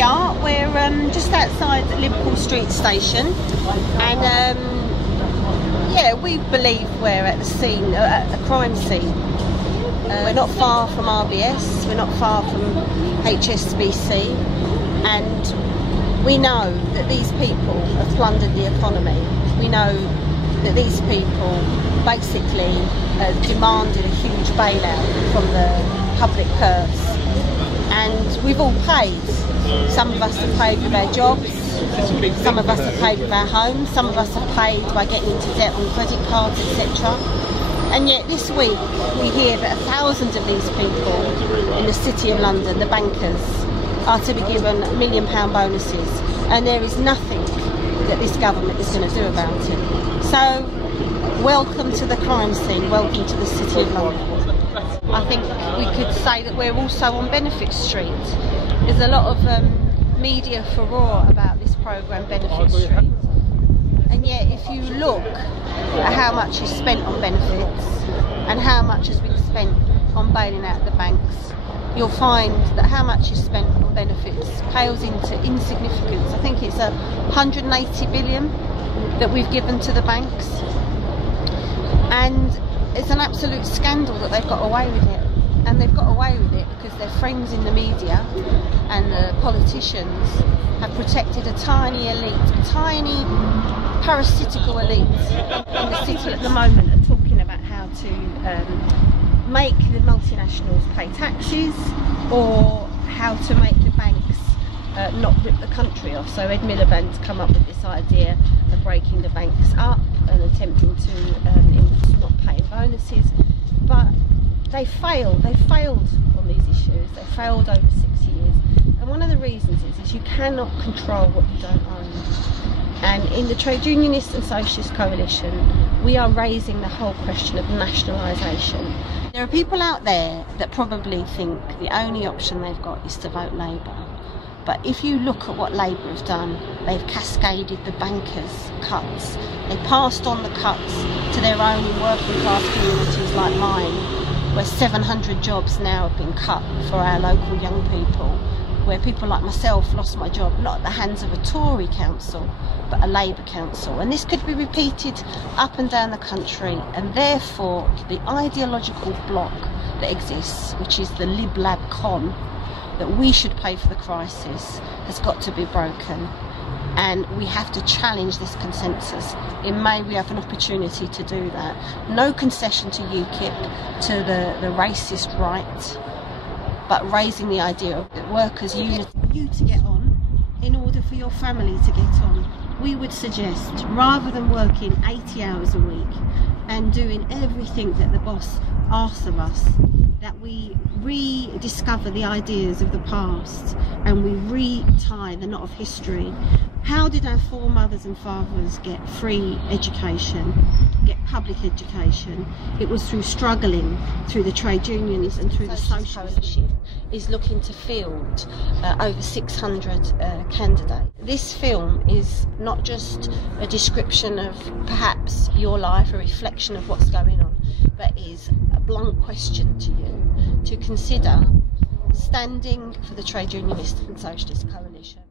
we are. We're just outside Liverpool Street Station, and yeah, we believe we're at the scene, at a crime scene. We're not far from RBS, we're not far from HSBC, and we know that these people have plundered the economy. We know that these people basically demanded a huge bailout from the public purse, and we've all paid. Some of us have paid with our jobs, some of us have paid with our homes, some of us have paid by getting into debt on credit cards, etc. And yet this week we hear that thousands of these people in the City of London, the bankers, are to be given £1 million bonuses, and there is nothing that this government is going to do about it. So welcome to the crime scene, welcome to the City of London. I think we could say that we're also on Benefit Street. There's a lot of media furore about this programme, Benefit Street, and yet if you look at how much is spent on benefits and how much has been spent on bailing out the banks, you'll find that how much is spent on benefits pales into insignificance. I think it's 180 billion that we've given to the banks, and it's an absolute scandal that they've got away with it. And they've got away with it because their friends in the media and the politicians have protected a tiny elite, a tiny parasitical elite in the city at the moment, are talking about how to make the multinationals pay taxes, or how to make the banks not rip the country off. So Ed Miliband's come up with this idea of breaking the banks up and attempting to not pay bonuses, but they failed on these issues. They failed over 6 years, and one of the reasons is you cannot control what you don't own. And in the Trade Unionist and Socialist coalition, we are raising the whole question of nationalisation. There are people out there that probably think the only option they've got is to vote Labour. But if you look at what Labour have done, they've cascaded the bankers' cuts. They passed on the cuts to their own working class communities like mine, where 700 jobs now have been cut for our local young people, where people like myself lost my job not at the hands of a Tory council but a Labour council. And this could be repeated up and down the country, and therefore the ideological block that exists, which is the Lib Lab Con, that we should pay for the crisis, has got to be broken. And we have to challenge this consensus. In May we have an opportunity to do that. No concession to UKIP, to the racist right, but raising the idea of workers' unity, you to get on in order for your family to get on. We would suggest, rather than working 80 hours a week and doing everything that the boss asks of us, that we rediscover the ideas of the past and we retie the knot of history. How did our foremothers and fathers get free education, get public education? It was through struggling, through the trade unions and through the Socialist is looking to field over 600 candidates. This film is not just a description of perhaps your life, a reflection of what's going on, but is a blunt question to you to consider standing for the Trade Unionist and Socialist coalition.